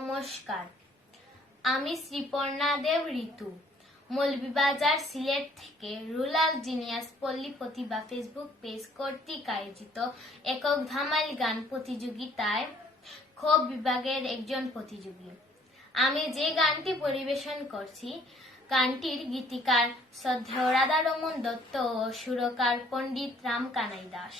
নমস্কার, আমি শ্রীপর্ণা দেব ঋতু, মৌলভীবাজার সিলেট থেকে রুরাল জিনিয়াস পল্লী প্রতিভা ফেসবুক পেজ কর্তৃক আয়োজিত একক ধামাইল গান প্রতিযোগিতায় খ বিভাগের একজন প্রতিযোগী। আমি যে গানটি পরিবেশন করছি, গানটির গীতিকার শ্রদ্ধেয় রাধারমন দত্ত ও সুরকার পণ্ডিত রাম কানাই দাস।